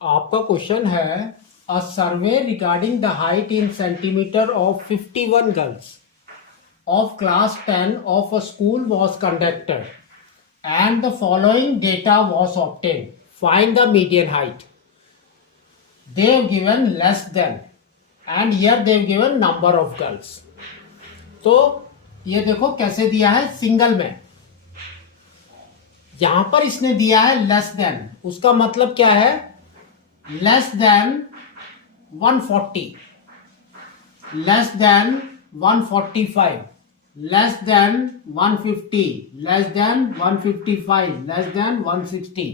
आपका क्वेश्चन है a survey regarding the height in centimeter of 51 girls of class 10 of a school was conducted and the following data was obtained. Find the median height. They have given less than and here they have given number of girls. तो ये देखो कैसे दिया है single में। यहां पर इसने दिया है लेस देन, उसका मतलब क्या है? Less than 140, less than 145, less than 150, less than 155, less than 160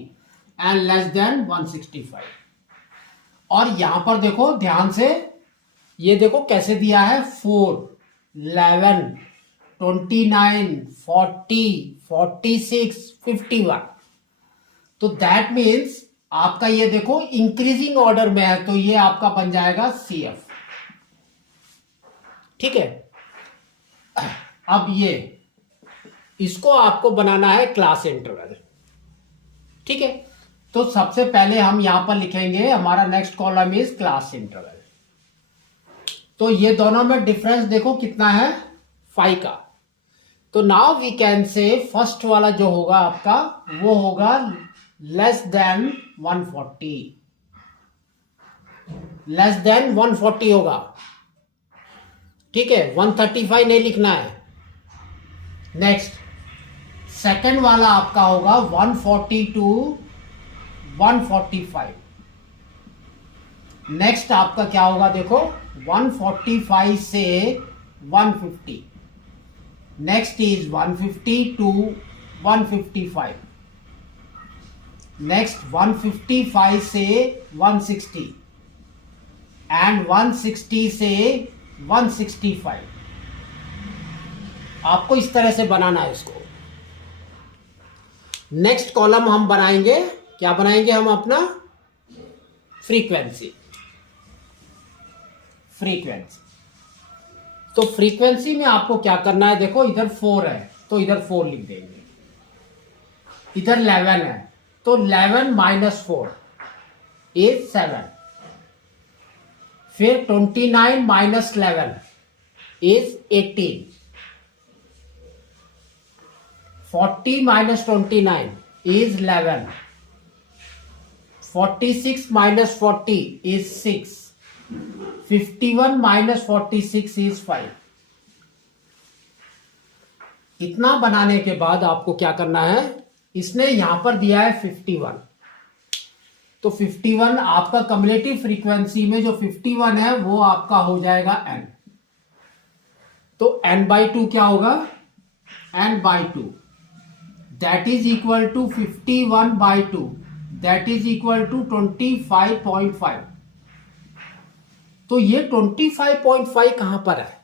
and less than 165। और यहां पर देखो ध्यान से, ये देखो कैसे दिया है 4, 11, 29, 40, 46, 51। तो दैट मीन्स आपका ये देखो इंक्रीजिंग ऑर्डर में है, तो ये आपका बन जाएगा CF। ठीक है, अब ये इसको आपको बनाना है क्लास इंटरवल। ठीक है, तो सबसे पहले हम यहां पर लिखेंगे हमारा next column is class interval. तो ये दोनों में डिफरेंस देखो कितना है 5 का। तो now we can say first वाला जो होगा आपका वो होगा लेस देन 140, लेस देन 140 होगा। ठीक है, 135 नहीं लिखना है। नेक्स्ट सेकंड वाला आपका होगा 140 टू 145। नेक्स्ट आपका क्या होगा देखो 145 से 150। Next is 150 to 155। नेक्स्ट 155 से 160 एंड 160 से 165। आपको इस तरह से बनाना है इसको। नेक्स्ट कॉलम हम बनाएंगे, क्या बनाएंगे हम अपना फ्रीक्वेंसी। फ्रीक्वेंसी, तो फ्रीक्वेंसी में आपको क्या करना है देखो, इधर 4 है तो इधर 4 लिख देंगे, इधर 11 है तो 11 माइनस 4 इज 7। फिर 29 minus 11 is 18। 40 minus 29 is 11. 46 minus 40 is 6. 51 minus 46 is 5। इतना बनाने के बाद आपको क्या करना है, इसने यहां पर दिया है 51, तो 51 आपका कम्युलेटिव फ्रीक्वेंसी में जो 51 है वो आपका हो जाएगा n। तो n/2 क्या होगा, n/2 that is equal to 51/2, that is equal to 25.5। तो ये 25.5 कहां पर है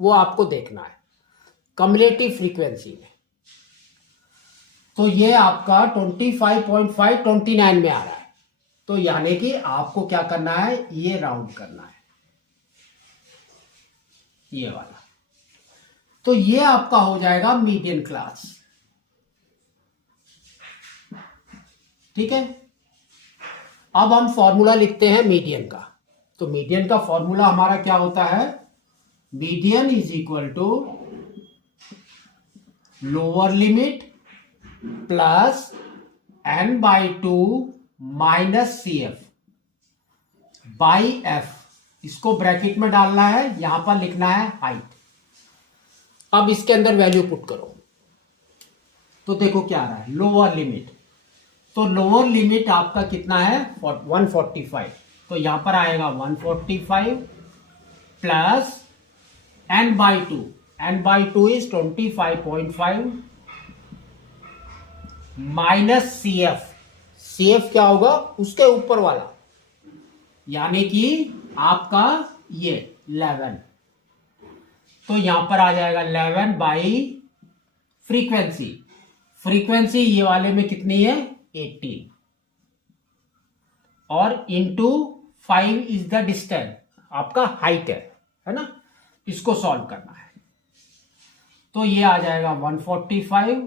वो आपको देखना है कम्युलेटिव फ्रीक्वेंसी में। तो ये आपका 25.5 29 में आ रहा है, तो यानी कि आपको क्या करना है, ये राउंड करना है ये वाला। तो ये आपका हो जाएगा मीडियन क्लास। ठीक है, अब हम फॉर्मूला लिखते हैं मीडियन का। तो मीडियन का फॉर्मूला हमारा क्या होता है, median is equal to lower limit plus n/2 minus CF by F। इसको ब्रैकेट में डालना है, यहां पर लिखना है हाइट। अब इसके अंदर वैल्यू पुट करो, तो देखो क्या आ रहा है, लोअर लिमिट। तो लोअर लिमिट आपका कितना है 145, तो यहां पर आएगा 145 plus n/2, n/2 is 25.5 minus CF क्या होगा उसके ऊपर वाला, यानी कि आपका ये 11। तो यहां पर आ जाएगा 11 बाई फ्रीक्वेंसी। फ्रीक्वेंसी ये वाले में कितनी है 18 और इंटू 5 इज द डिस्टेंस, आपका हाइट है ना। इसको सॉल्व करना है, तो ये आ जाएगा 145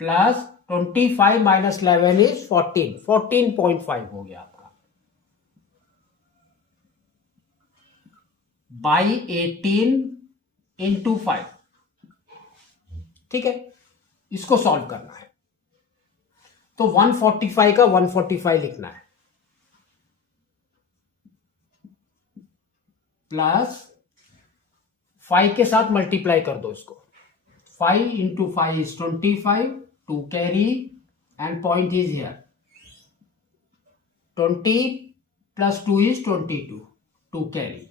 प्लस 25 माइनस 11 इज 14, 14.5 हो गया आपका। By 18 into 5। ठीक है, इसको सॉल्व करना है। तो 145 का 145 लिखना है, प्लस 5 के साथ मल्टीप्लाई कर दो इसको। 5 into 5 is 25, 2 carry and point is here. 20 plus 2 is 22, 2 carry,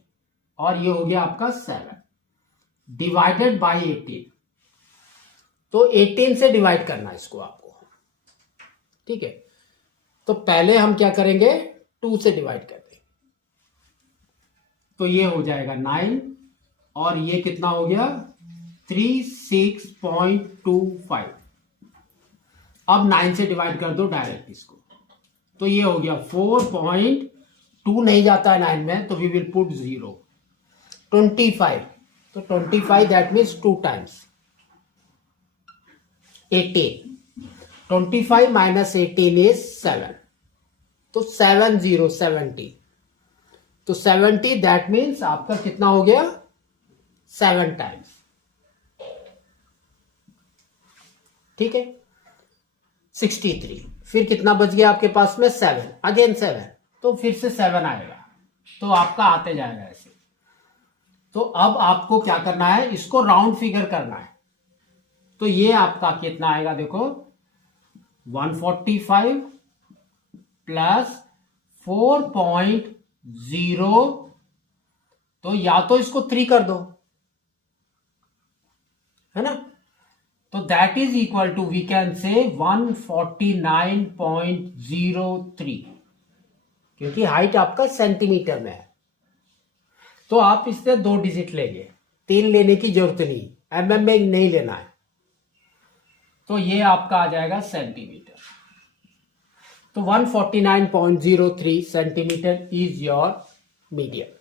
और ये हो गया आपका 7 डिवाइडेड बाय 18। तो 18 से डिवाइड करना है इसको आपको। ठीक है, तो पहले हम क्या करेंगे, 2 से डिवाइड कर देंगे। तो ये हो जाएगा 9, और ये कितना हो गया 36.25। अब 9 से डिवाइड कर दो डायरेक्ट इसको, तो ये हो गया 4.2 नहीं जाता है 9 में, तो वी विल पुट 0। 25, तो 25 that means 2 times 18। 25 minus 18 is 7, तो 70। तो 70 दैट मीन्स आपका कितना हो गया 7 टाइम्स। ठीक है, 63। फिर कितना बच गया आपके पास में 7, अगेन 7, तो फिर से 7 आएगा, तो आपका आते जाएगा ऐसे। तो अब आपको क्या करना है, इसको राउंड फिगर करना है। तो ये आपका कितना आएगा देखो, 145 प्लस 4.0, तो या तो इसको 3 कर दो, है ना, तो that is equal to we can say 149.03, क्योंकि हाइट आपका सेंटीमीटर में है। तो आप इससे 2 डिजिट लेंगे, 3 लेने की जरूरत नहीं, mm में नहीं लेना है। तो ये आपका आ जाएगा सेंटीमीटर। तो 149.03 सेंटीमीटर इज योर मीडियम।